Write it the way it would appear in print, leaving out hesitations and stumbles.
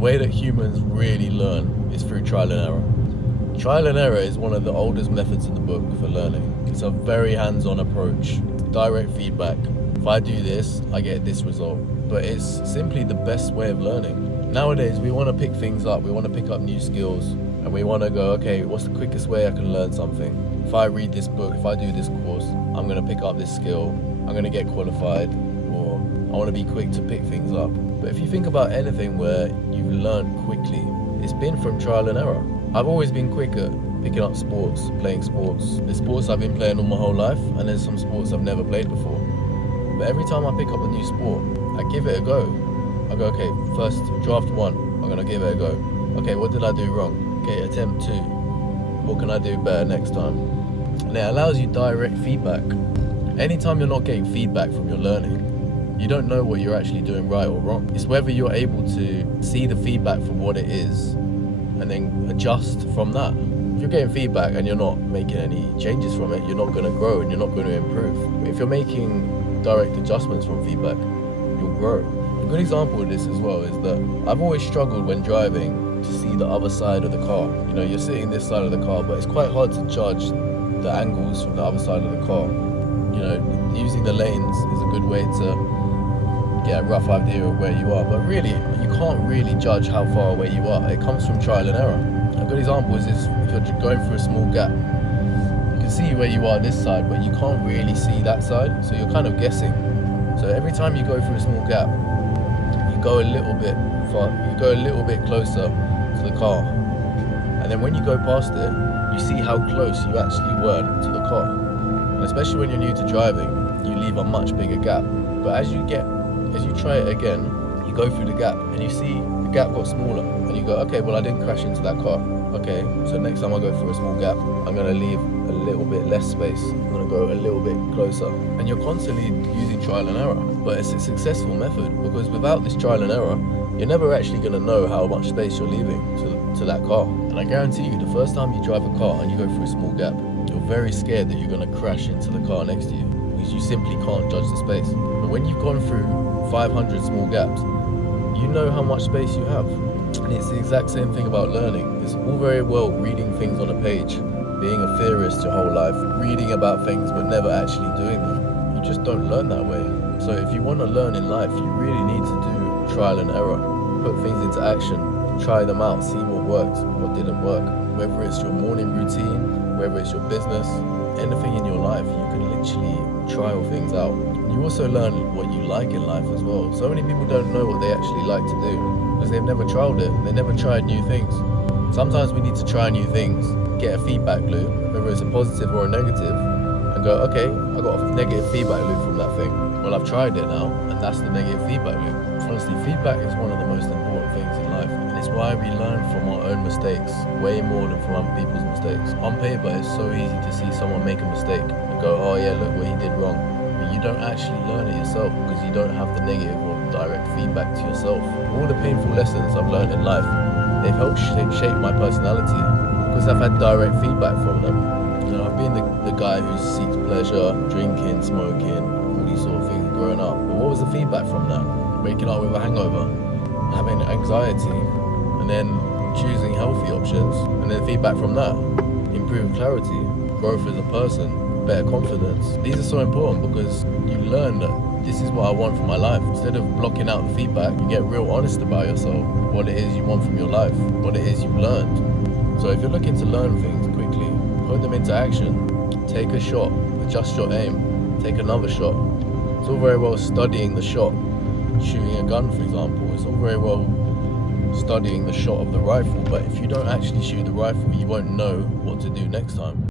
way that humans really learn is through trial and error. Trial and error is one of the oldest methods in the book for learning. It's a very hands-on approach, direct feedback. If I do this, I get this result. But it's simply the best way of learning. Nowadays, we want to pick things up, we want to pick up new skills, and we want to go, okay, what's the quickest way I can learn something? If I read this book, if I do this course, I'm going to pick up this skill, I'm going to get qualified, or I want to be quick to pick things up. But if you think about anything where you've learned quickly, it's been from trial and error. I've always been quick at picking up sports, playing sports. There's sports I've been playing all my whole life, and there's some sports I've never played before. But every time I pick up a new sport, I give it a go. I go, okay, first draft 1, I'm going to give it a go. Okay, what did I do wrong? Okay, attempt 2. What can I do better next time? And it allows you direct feedback. Anytime you're not getting feedback from your learning, you don't know what you're actually doing right or wrong. It's whether you're able to see the feedback for what it is and then adjust from that. If you're getting feedback and you're not making any changes from it, you're not going to grow and you're not going to improve. But if you're making direct adjustments from feedback, you'll grow. A good example of this as well is that I've always struggled when driving to see the other side of the car. You know, you're sitting this side of the car, but it's quite hard to judge the angles from the other side of the car. You know, using the lanes is a good way to get a rough idea of where you are, but really, you can't really judge how far away you are. It comes from trial and error. A good example is this: if you're going through a small gap, you can see where you are this side, but you can't really see that side, so you're kind of guessing. So every time you go through a small gap, you go a little bit far, you go a little bit closer to the car, and then when you go past it, you see how close you actually were to the car. And especially when you're new to driving, you leave a much bigger gap. But as you try it again, you go through the gap and you see the gap got smaller, and you go, okay, well, I didn't crash into that car. Okay, so next time I go through a small gap, I'm going to leave a little bit less space. I'm going to go a little bit closer. And you're constantly using trial and error. But it's a successful method, because without this trial and error, you're never actually going to know how much space you're leaving to that car. And I guarantee you, the first time you drive a car and you go through a small gap, you're very scared that you're going to crash into the car next to you, because you simply can't judge the space. But when you've gone through 500 small gaps, you know how much space you have. And it's the exact same thing about learning. It's all very well reading things on a page, being a theorist your whole life, reading about things but never actually doing them. You just don't learn that way. So if you want to learn in life, you really need to do trial and error. Put things into action, try them out, see what worked, what didn't work. Whether it's your morning routine, whether it's your business, anything in your life, you can literally trial things out. You also learn what you like in life as well. So many people don't know what they actually like to do because they've never tried it. They never tried new things. Sometimes we need to try new things, get a feedback loop, whether it's a positive or a negative, and go, okay, I got a negative feedback loop from that thing. Well, I've tried it now, and that's the negative feedback loop. Honestly, feedback is one of the most important things in life, and it's why we learn from our own mistakes way more than from other people's mistakes. On paper, it's so easy to see someone make a mistake and go, oh yeah, look what he did wrong. But you don't actually learn it yourself, because you don't have the negative or direct feedback to yourself. All the painful lessons I've learned in life, they've helped shape my personality, because I've had direct feedback from them. You know, I've been the guy who seeks pleasure, drinking, smoking, all these sort of things growing up. But what was the feedback from that? Waking up with a hangover, having anxiety, and then choosing healthy options, and then feedback from that, improved clarity, growth as a person, better confidence. These are so important because you learn that this is what I want from my life. Instead of blocking out the feedback, you get real honest about yourself, what it is you want from your life, what it is you've learned. So if you're looking to learn things quickly, put them into action, take a shot, adjust your aim, take another shot. It's all very well studying the shot, shooting a gun, for example. It's all very well studying the shot of the rifle, but if you don't actually shoot the rifle, you won't know what to do next time.